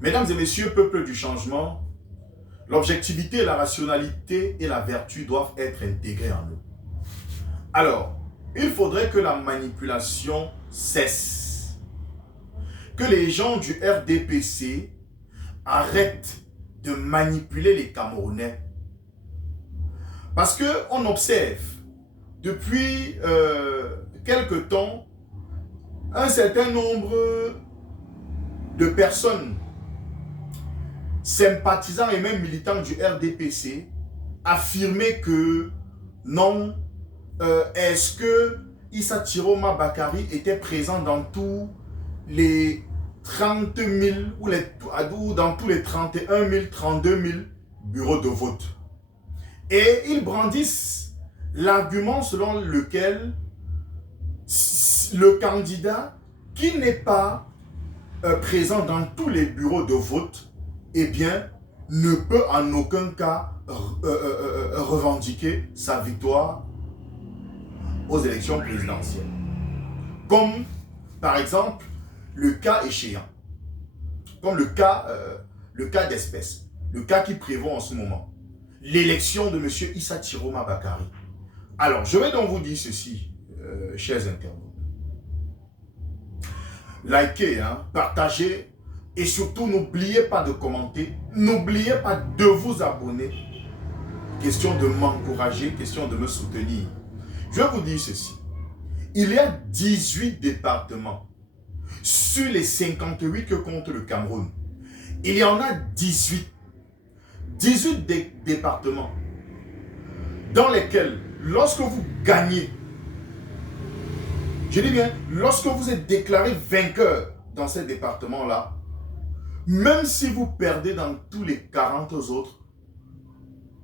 Mesdames et messieurs, peuple du changement, l'objectivité, la rationalité et la vertu doivent être intégrées en nous. Alors, il faudrait que la manipulation cesse. Que les gens du RDPC arrêtent de manipuler les Camerounais. Parce qu'on observe depuis quelque temps un certain nombre de personnes sympathisants et même militants du RDPC affirmer que non, est-ce que Issa Chiroma Bakari était présent dans tous les 30 000 ou dans tous les 31 000, 32 000 bureaux de vote. Et ils brandissent l'argument selon lequel le candidat qui n'est pas présent dans tous les bureaux de vote, eh bien, ne peut en aucun cas revendiquer sa victoire aux élections présidentielles. Comme, par exemple, le cas échéant, comme le cas d'espèce, le cas qui prévaut en ce moment, l'élection de M. Issa Chiroma Bakari. Alors, je vais donc vous dire ceci, chers internautes. Likez, partagez et surtout n'oubliez pas de commenter, n'oubliez pas de vous abonner. Question de m'encourager, question de me soutenir. Je vais vous dire ceci. Il y a 18 départements sur les 58 que compte le Cameroun. Il y en a 18. 18 départements dans lesquels, lorsque vous gagnez, je dis bien, lorsque vous êtes déclaré vainqueur dans ces départements-là, même si vous perdez dans tous les 40 autres,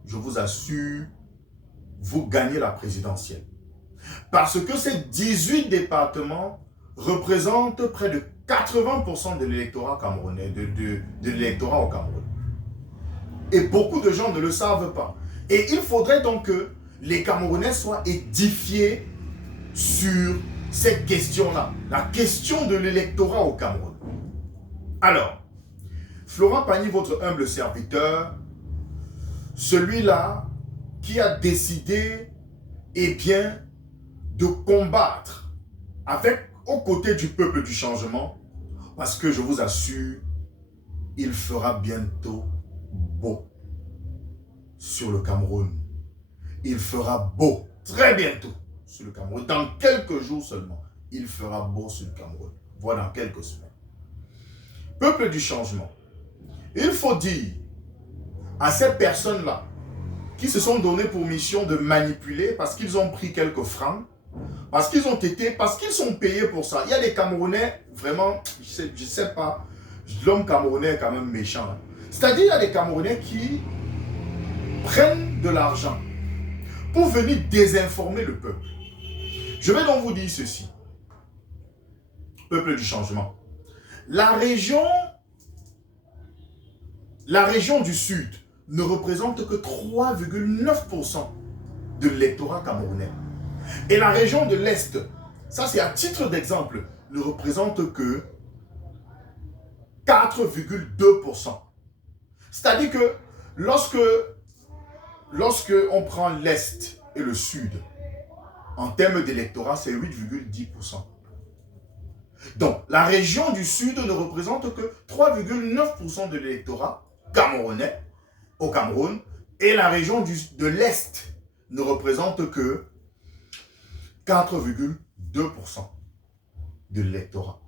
je vous assure, vous gagnez la présidentielle. Parce que ces 18 départements représentent près de 80% de l'électorat camerounais, de l'électorat au Cameroun. Et beaucoup de gens ne le savent pas. Et il faudrait donc que les Camerounais soient édifiés sur cette question-là, la question de l'électorat au Cameroun. Alors, Florent Pagny, votre humble serviteur, celui-là qui a décidé, eh bien, de combattre aux côtés du peuple du changement, parce que je vous assure, il fera bientôt beau sur le Cameroun. Il fera beau très bientôt sur le Cameroun. Dans quelques jours seulement, il fera beau sur le Cameroun. Voilà, dans quelques semaines. Peuple du changement, il faut dire à ces personnes-là qui se sont données pour mission de manipuler parce qu'ils ont pris quelques francs, parce qu'ils sont payés pour ça. Il y a des Camerounais, vraiment, je sais pas, l'homme camerounais est quand même méchant. Hein. C'est-à-dire, il y a des Camerounais qui prennent de l'argent pour venir désinformer le peuple. Je vais donc vous dire ceci. Peuple du changement. La région du Sud ne représente que 3,9% de l'électorat camerounais. Et la région de l'Est, ça c'est à titre d'exemple, ne représente que 4,2%. C'est-à-dire que lorsque on prend l'Est et le Sud, en termes d'électorat, c'est 8,10%. Donc, la région du Sud ne représente que 3,9% de l'électorat camerounais au Cameroun, et la région de l'Est ne représente que 4,2% de l'électorat.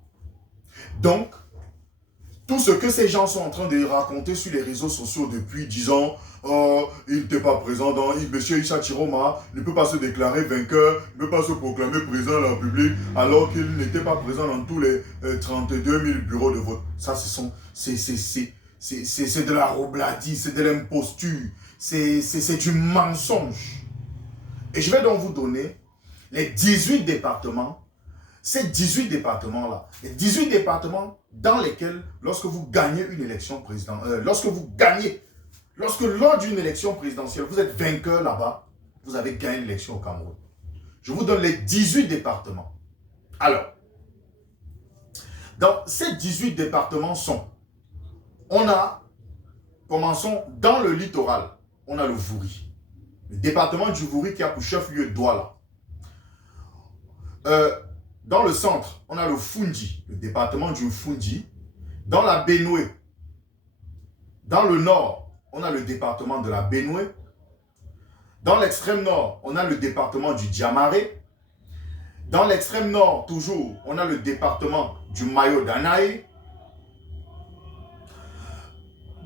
Donc, tout ce que ces gens sont en train de raconter sur les réseaux sociaux depuis 10 ans, oh, il n'était pas présent dans... M. Issa Chiroma ne peut pas se déclarer vainqueur, ne peut pas se proclamer président de la République, alors qu'il n'était pas présent dans tous les 32 000 bureaux de vote. Ça, c'est de la roubladie, c'est de l'imposture, c'est du mensonge. Et je vais donc vous donner les 18 départements, ces 18 départements-là, les 18 départements dans lesquels, lorsque vous gagnez une élection présidentielle, lorsque lors d'une élection présidentielle, vous êtes vainqueur là-bas, vous avez gagné l'élection au Cameroun. Je vous donne les 18 départements. Alors, dans ces 18 départements sont On a, commençons dans le littoral, on a le Vouri. Le département du Vouri qui a pour chef-lieu Douala. Dans le centre, on a le Fundi, le département du Fundi. Dans la Benue, dans le nord, on a le département de la Benue. Dans l'extrême nord, on a le département du Diamaré. Dans l'extrême nord, toujours, on a le département du Mayo d'Anaï.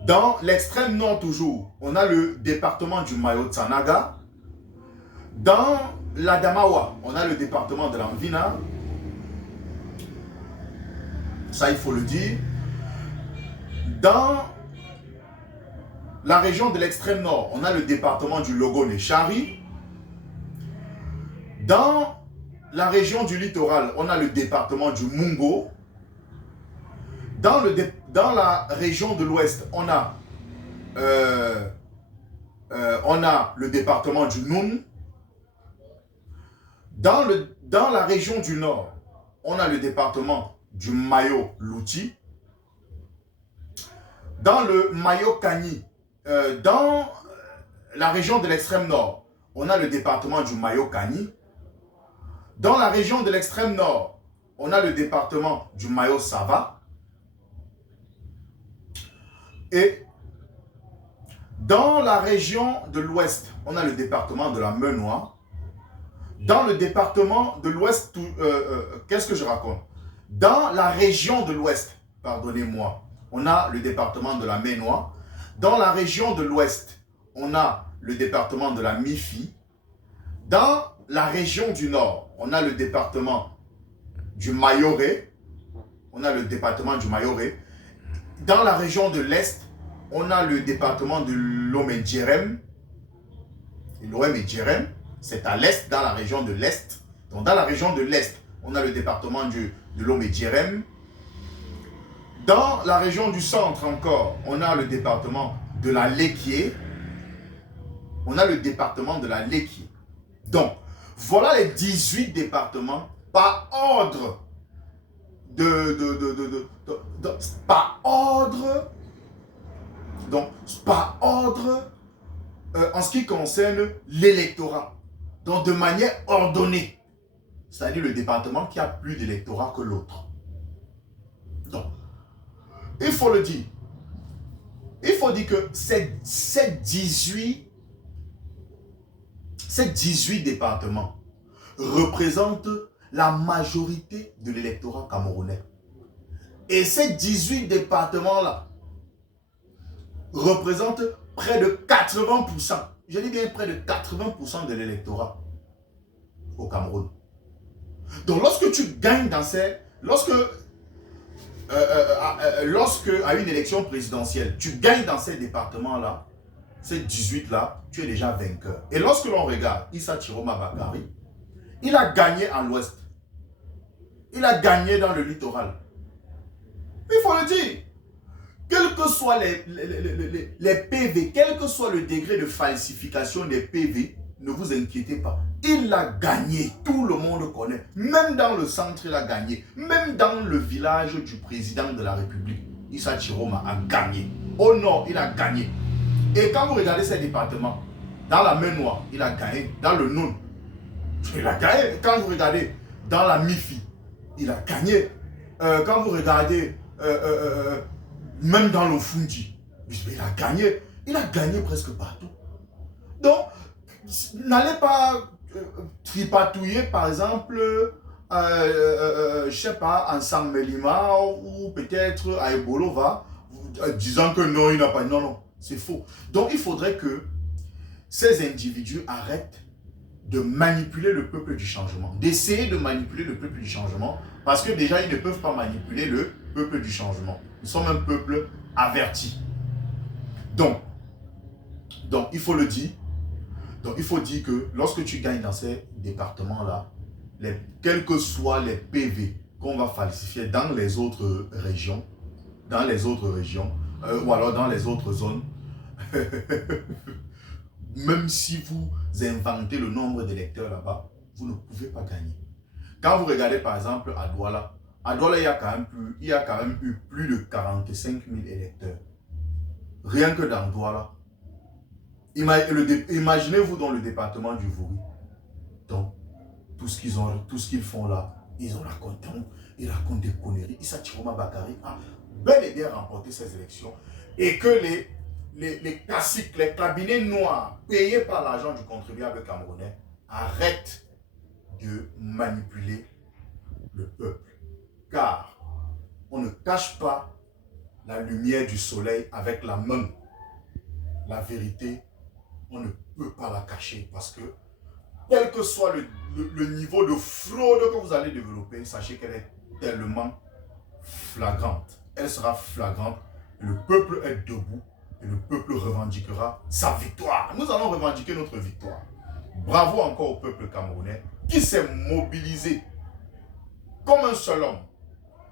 Dans l'extrême nord, toujours, on a le département du Mayo Tsanaga. Dans l'Adamawa, on a le département de l'Anvina. Ça, il faut le dire. Dans la région de l'extrême nord, on a le département du Logone-Chari. Dans la région du littoral, on a le département du Mungo. Dans la région de l'ouest, on a le département du Noun. Dans la région du nord, on a le département du Mayo-Louti. Dans le Mayo-Kani, dans la région de l'extrême nord, on a le département du Mayo-Kani. Dans la région de l'extrême nord, on a le département du Mayo-Sava. Et dans la région de l'ouest, on a le département de la Menoie. Dans le département de l'ouest, qu'est-ce que je raconte? Dans la région de l'ouest, pardonnez-moi, on a le département de la Menoie. Dans la région de l'ouest, on a le département de la Mifi. Dans la région du nord, on a le département du Mayoré. On a le département du Mayoré. Dans la région de l'est, on a le département de Lomé-Djerem. Lomé-Djerem, c'est à l'est, dans la région de l'est. Donc dans la région de l'est, on a le département de Lomé-Djerem. Dans la région du centre encore, on a le département de la Léquié. On a le département de la Léquié. Donc, voilà les 18 départements par ordre par ordre. Donc, par ordre en ce qui concerne l'électorat. Donc, de manière ordonnée. C'est-à-dire le département qui a plus d'électorat que l'autre. Donc, il faut le dire. Il faut dire que ces 18 départements représentent la majorité de l'électorat camerounais. Et ces 18 départements-là représentent près de 80%. Je dis bien près de 80% de l'électorat au Cameroun. Donc lorsque tu gagnes dans ces... Lorsque à une élection présidentielle, tu gagnes dans ces départements-là, ces 18-là, tu es déjà vainqueur. Et lorsque l'on regarde Issa Chiroma Bakari, il a gagné à l'ouest. Il a gagné dans le littoral. Il faut le dire. Quels que soient les PV, quel que soit le degré de falsification des PV, ne vous inquiétez pas. Il a gagné. Tout le monde connaît. Même dans le centre, il a gagné. Même dans le village du président de la République, Issa Chiroma a gagné. Au nord, il a gagné. Et quand vous regardez ces départements, dans la Menoie, il a gagné. Dans le Noun, il a gagné. Quand vous regardez dans la Mifi, il a gagné. Quand vous regardez même dans le Fundi, il a gagné. Il a gagné presque partout. Donc, n'allez pas tripatouiller, par exemple, je ne sais pas, en San Melima ou peut-être à Ebolova, disant que non, il n'a pas... Non, non, c'est faux. Donc, il faudrait que ces individus arrêtent de manipuler le peuple du changement, d'essayer de manipuler le peuple du changement, parce que déjà, ils ne peuvent pas manipuler le peuple du changement. Nous sommes un peuple averti. Donc, il faut le dire. Donc, il faut dire que lorsque tu gagnes dans ces départements-là, quels que soient les PV qu'on va falsifier dans les autres régions, ou alors dans les autres zones, même si vous inventez le nombre d'électeurs là-bas, vous ne pouvez pas gagner. Quand vous regardez par exemple à Douala, il y a quand même eu plus de 45 000 électeurs. Rien que dans Douala. Imaginez-vous dans le département du Vouri. Donc, tout ce qu'ils font là, ils racontent des conneries. Issa Chiroma Bakari a bel et bien remporté ces élections et que les classiques, les cabinets noirs payés par l'argent du contribuable camerounais arrêtent de manipuler le peuple. Car on ne cache pas la lumière du soleil avec la main. La vérité, on ne peut pas la cacher parce que quel que soit le niveau de fraude que vous allez développer, sachez qu'elle est tellement flagrante. Elle sera flagrante. Le peuple est debout et le peuple revendiquera sa victoire. Nous allons revendiquer notre victoire. Bravo encore au peuple camerounais qui s'est mobilisé comme un seul homme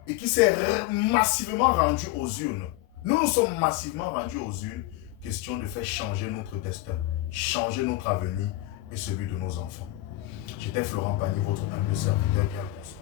et qui s'est massivement rendu aux urnes. Nous nous sommes massivement rendus aux urnes. Question de faire changer notre destin, changer notre avenir et celui de nos enfants. J'étais Florent Pagny, votre humble serviteur. Bien, bonsoir.